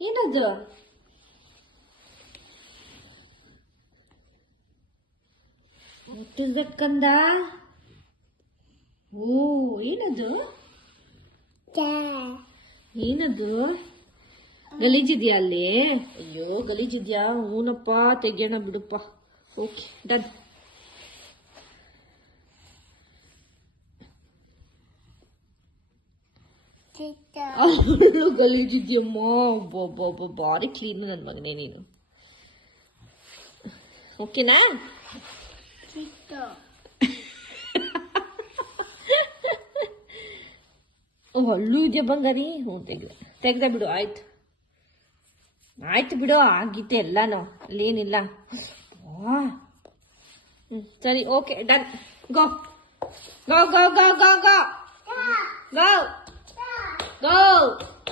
ಏನದು? ಮುಟ್ಟಿಸ್ಬೇಕಂದ. ಓ, ಏನದು? ಏನದು? ಗಲೀಜಿದ್ಯಾ ಅಲ್ಲಿ? ಅಯ್ಯೋ ಗಲೀಜಿದ್ಯಾ? ಹೂನಪ್ಪ, ತೆಗಿಯೋಣ ಬಿಡುಪ್ಪ. Okay, done. ಅವಳು ಗಲೀಜಿದ್ಯಮ್ಮ. ಒಬ್ಬೊಬ್ಬ ಬಾರಿ ಕ್ಲೀನ್ ನನ್ನ ಮಗನೇ ನೀನು. ಓಕೆನಾ? ಹಳ್ಳು ಇದೆಯಾ ಬಂಗಾರಿ? ಹ್ಞೂ, ತೆಗ್ದ ಬಿಡು. ಆಯ್ತು ಬಿಡು, ಆಗಿತ್ತೆ ಎಲ್ಲಾನು, ಅಲ್ಲೇನಿಲ್ಲ. ಸರಿ, ಓಕೆ, ಡನ್. ಗೋ ಗೋ ಗೋ ಗೋ ಗೋ ಗೋ ಗೋ ಗೋ